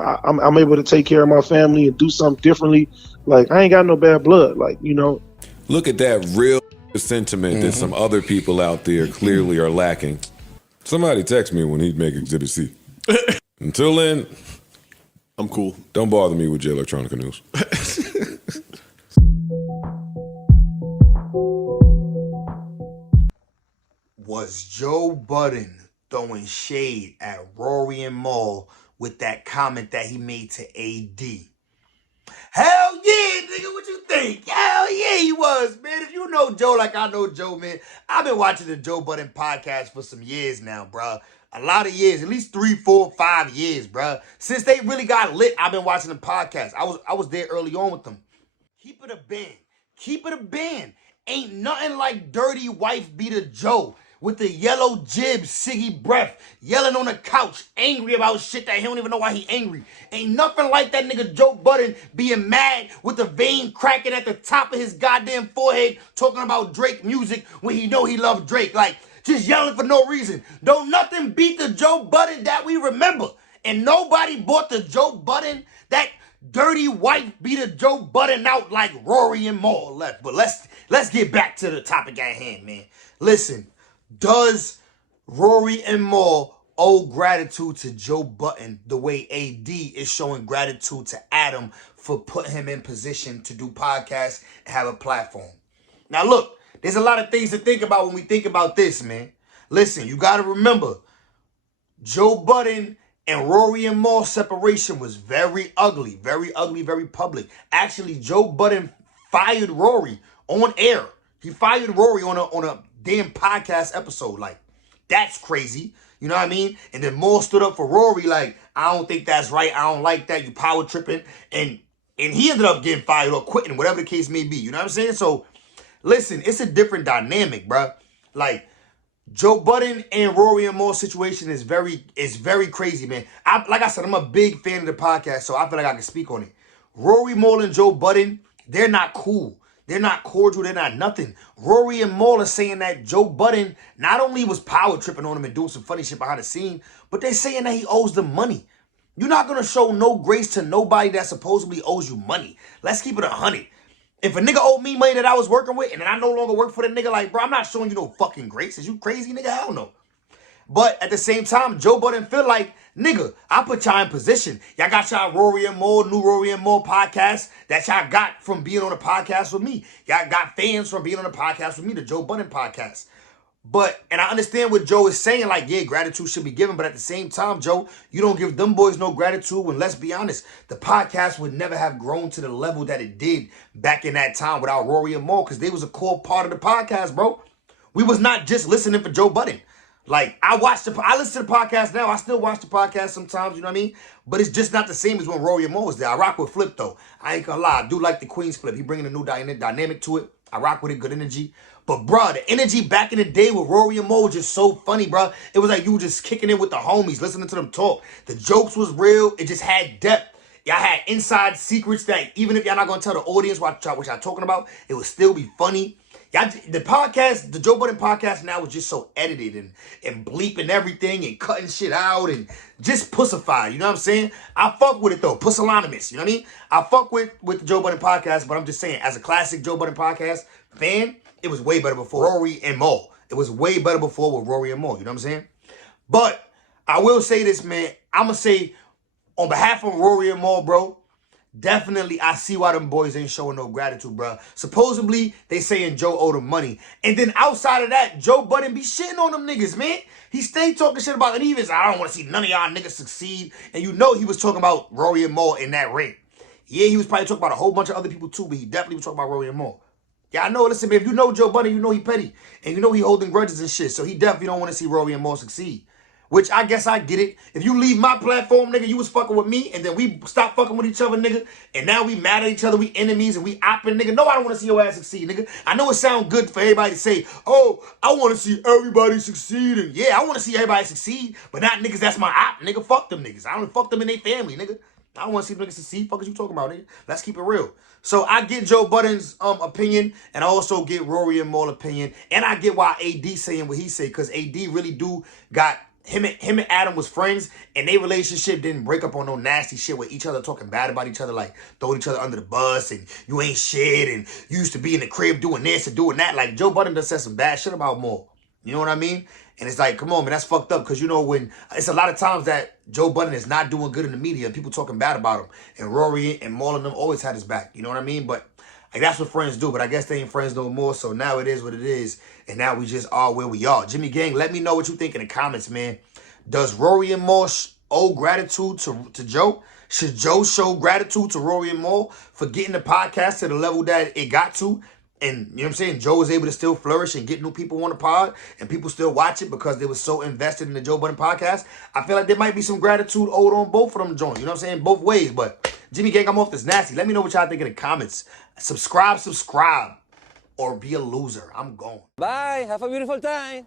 I'm able to take care of my family and do something differently. Like, I ain't got no bad blood. Like, you know. Look at that real sentiment that some other people out there clearly are lacking. Somebody text me when he'd make Exhibit C. Until then, I'm cool. Don't bother me with your electronica news. Was Joe Budden throwing shade at Rory and Mal with that comment that he made to AD? Hell yeah, nigga, what you think? Hell yeah, he was, man. If you know Joe like I know Joe, man, I've been watching the Joe Budden podcast for some years now, bro. A lot of years, at least 3, 4, 5 years, bro. Since they really got lit, I've been watching the podcast. I was there early on with them. Keep it a band. Keep it a band. Ain't nothing like dirty wife beater Joe with the yellow jib, Siggy breath, yelling on the couch, angry about shit that he don't even know why he angry. Ain't nothing like that nigga Joe Budden being mad with the vein cracking at the top of his goddamn forehead, talking about Drake music when he know he loved Drake. Like, just yelling for no reason. Don't nothing beat the Joe Budden that we remember. And nobody bought the Joe Budden, that dirty wife beater Joe Budden out like Rory and Mal left. But let's get back to the topic at hand, man. Listen. Does Rory and Mal owe gratitude to Joe Budden the way AD is showing gratitude to Adam for putting him in position to do podcasts and have a platform? Now, look, there's a lot of things to think about when we think about this, man. Listen, you got to remember, Joe Budden and Rory and Mal separation was very ugly, very public. Actually, Joe Budden fired Rory on air. He fired Rory on a damn podcast episode. Like, that's crazy. You know what I mean? And then Mal stood up for Rory like, I don't think that's right. I don't like that. You power tripping. And he ended up getting fired or quitting, whatever the case may be. You know what I'm saying? So, listen, it's a different dynamic, bruh. Like, Joe Budden and Rory and Mal situation is very crazy, man. Like I said, I'm a big fan of the podcast, so I feel like I can speak on it. Rory, Mal, and Joe Budden, they're not cool. They're not cordial. They're not nothing. Rory and Mal are saying that Joe Budden not only was power tripping on him and doing some funny shit behind the scene, but they're saying that he owes them money. You're not going to show no grace to nobody that supposedly owes you money. Let's keep it 100. If a nigga owed me money that I was working with and then I no longer work for the nigga, like, bro, I'm not showing you no fucking grace. Is you crazy, nigga? Hell no. But at the same time, Joe Budden feel like, nigga, I put y'all in position. Y'all got y'all Rory and Mal, new Rory and Mal podcast that y'all got from being on a podcast with me. Y'all got fans from being on a podcast with me, the Joe Budden podcast. But, and I understand what Joe is saying, like, yeah, gratitude should be given. But at the same time, Joe, you don't give them boys no gratitude when, let's be honest, the podcast would never have grown to the level that it did back in that time without Rory and Mal, because they was a core part of the podcast, bro. We was not just listening for Joe Budden. Like, I listen to the podcast now. I still watch the podcast sometimes, you know what I mean? But it's just not the same as when Rory and Mal was there. I rock with Flip, though. I ain't gonna lie. I do like the Queen's Flip. He bringing a new dynamic to it. I rock with it, good energy. But, bro, the energy back in the day with Rory and Mal was just so funny, bro. It was like you were just kicking it with the homies, listening to them talk. The jokes was real. It just had depth. Y'all had inside secrets that even if y'all not gonna tell the audience what y'all talking about, it would still be funny. Y'all, the podcast, the Joe Budden podcast now is just so edited and bleeping everything and cutting shit out and just pussified. You know what I'm saying? I fuck with it though. Pussilonymous. You know what I mean? I fuck with the Joe Budden podcast, but I'm just saying, as a classic Joe Budden podcast fan, it was way better before Rory and Mal. It was way better before with Rory and Mal. You know what I'm saying? But I will say this, man. I'm going to say on behalf of Rory and Mal, bro, definitely, I see why them boys ain't showing no gratitude, bro. Supposedly, they saying Joe owe them money. And then outside of that, Joe Budden be shitting on them niggas, man. He stayed talking shit about it. He was, I don't want to see none of y'all niggas succeed. And you know he was talking about Rory and Mal in that ring. Yeah, he was probably talking about a whole bunch of other people too, but he definitely was talking about Rory and Mal. Yeah, I know, listen, man, if you know Joe Budden, you know he petty. And you know he holding grudges and shit. So he definitely don't want to see Rory and Mal succeed. Which I guess I get it. If you leave my platform, nigga, you was fucking with me, and then we stop fucking with each other, nigga, and now we mad at each other, we enemies, and we opping, nigga. No, I don't want to see your ass succeed, nigga. I know it sounds good for everybody to say, oh, I want to see everybody succeed, and yeah, I want to see everybody succeed, but not niggas that's my op, nigga. Fuck them niggas. I don't fuck them in their family, nigga. I don't want to see niggas succeed. Fuck is you talking about, nigga? Let's keep it real. So I get Joe Budden's opinion, and I also get Rory and Mal opinion, and I get why AD saying what he said, because AD really do got him and Adam was friends, and their relationship didn't break up on no nasty shit with each other talking bad about each other, like throwing each other under the bus, and you ain't shit, and you used to be in the crib doing this and doing that. Like, Joe Budden done said some bad shit about Maul. You know what I mean? And it's like, come on, man, that's fucked up. Because, you know, when it's a lot of times that Joe Budden is not doing good in the media, people talking bad about him. And Rory and Maul and them always had his back. You know what I mean? But like, that's what friends do. But I guess they ain't friends no more. So now it is what it is. And now we just are where we are. Jimmy Gang, let me know what you think in the comments, man. Does Rory and Maul owe gratitude to Joe? Should Joe show gratitude to Rory and Maul for getting the podcast to the level that it got to? And, you know what I'm saying, Joe was able to still flourish and get new people on the pod, and people still watch it because they were so invested in the Joe Budden podcast. I feel like there might be some gratitude owed on both of them joints. You know what I'm saying? Both ways. But, Jimmy Gang, I'm off this nasty. Let me know what y'all think in the comments. Subscribe, or be a loser. I'm gone. Bye. Have a beautiful time.